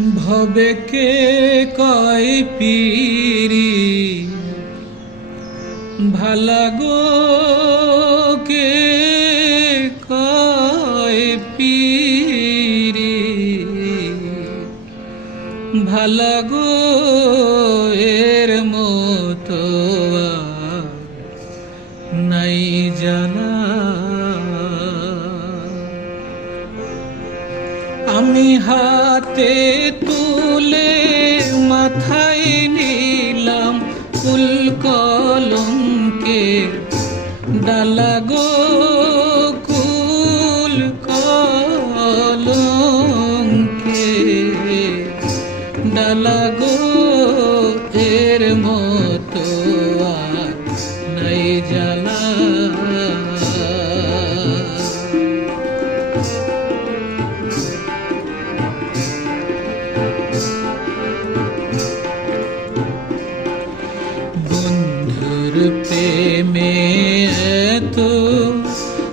ভবে কে কয় পিরি? ভালা গো কে কয় পিরি? ভালা গো এর মতো হাতে তুলে মাথায় নিলাম ফুল কলঙ্কে ডালা গো কুল কলঙ্কে ডালা গো এর মতো আর নাই জ্বালা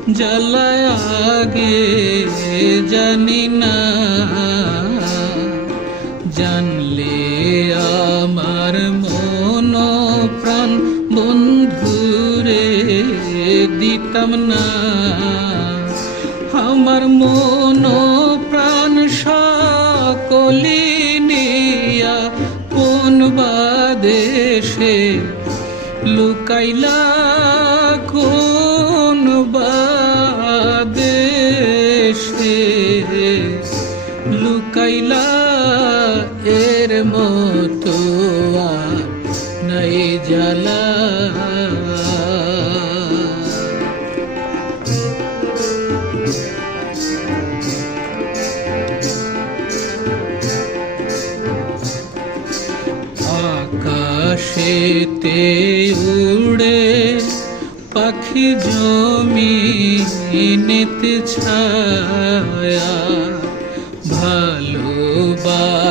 জ্বালায় আগে জানি না জানলে আমার মন প্রাণ বন্ধুরে দিতাম না আমার মন প্রাণ সকলি নিয়া কোন বাদেশে লুকাইলা কোন বাদেশে লুকাইলা এর মতো নাই জ্বালা আকাশেতে উড়ে পাখি জমি জমিনেতে ছায়া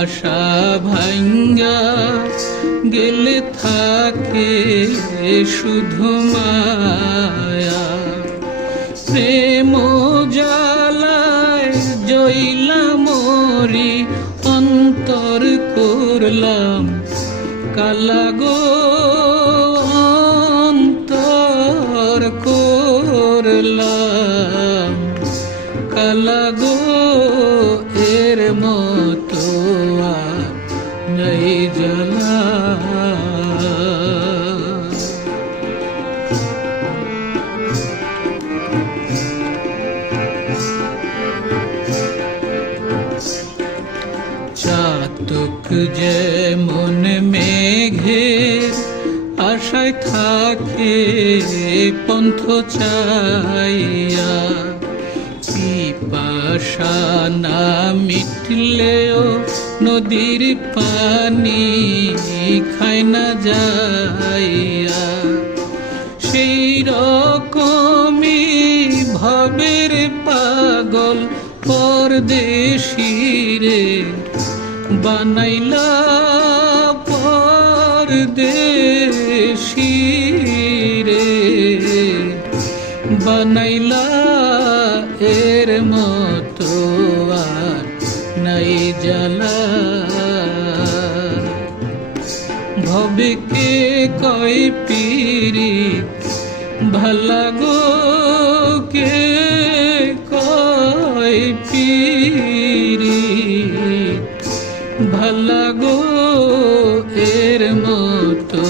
ভালোবাসা ভাঙ্গা গেলে থাকে শুধু মায়া। প্রেম জালায় জইলা মরি, অন্তর করলাম কালা গো, অন্তর করলাম কালা গো এর মতো। জ্বালা চাতক যেমন মেঘের আশায় থাকে পন্থ চাইয়া পিপাসা না মিটলেও নদীর পানি খায় না যাইয়া। সেই রকমই ভবের পাগল পরদেশি রে বানাইলা পরদেশি বানাইলা এর মতো আর নাই জ্বালা। ভবে কে কয় পিরি ভালা গো কে কয় পিরি ভালা গো এর মতো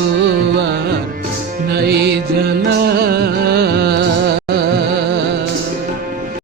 আর নাই জানা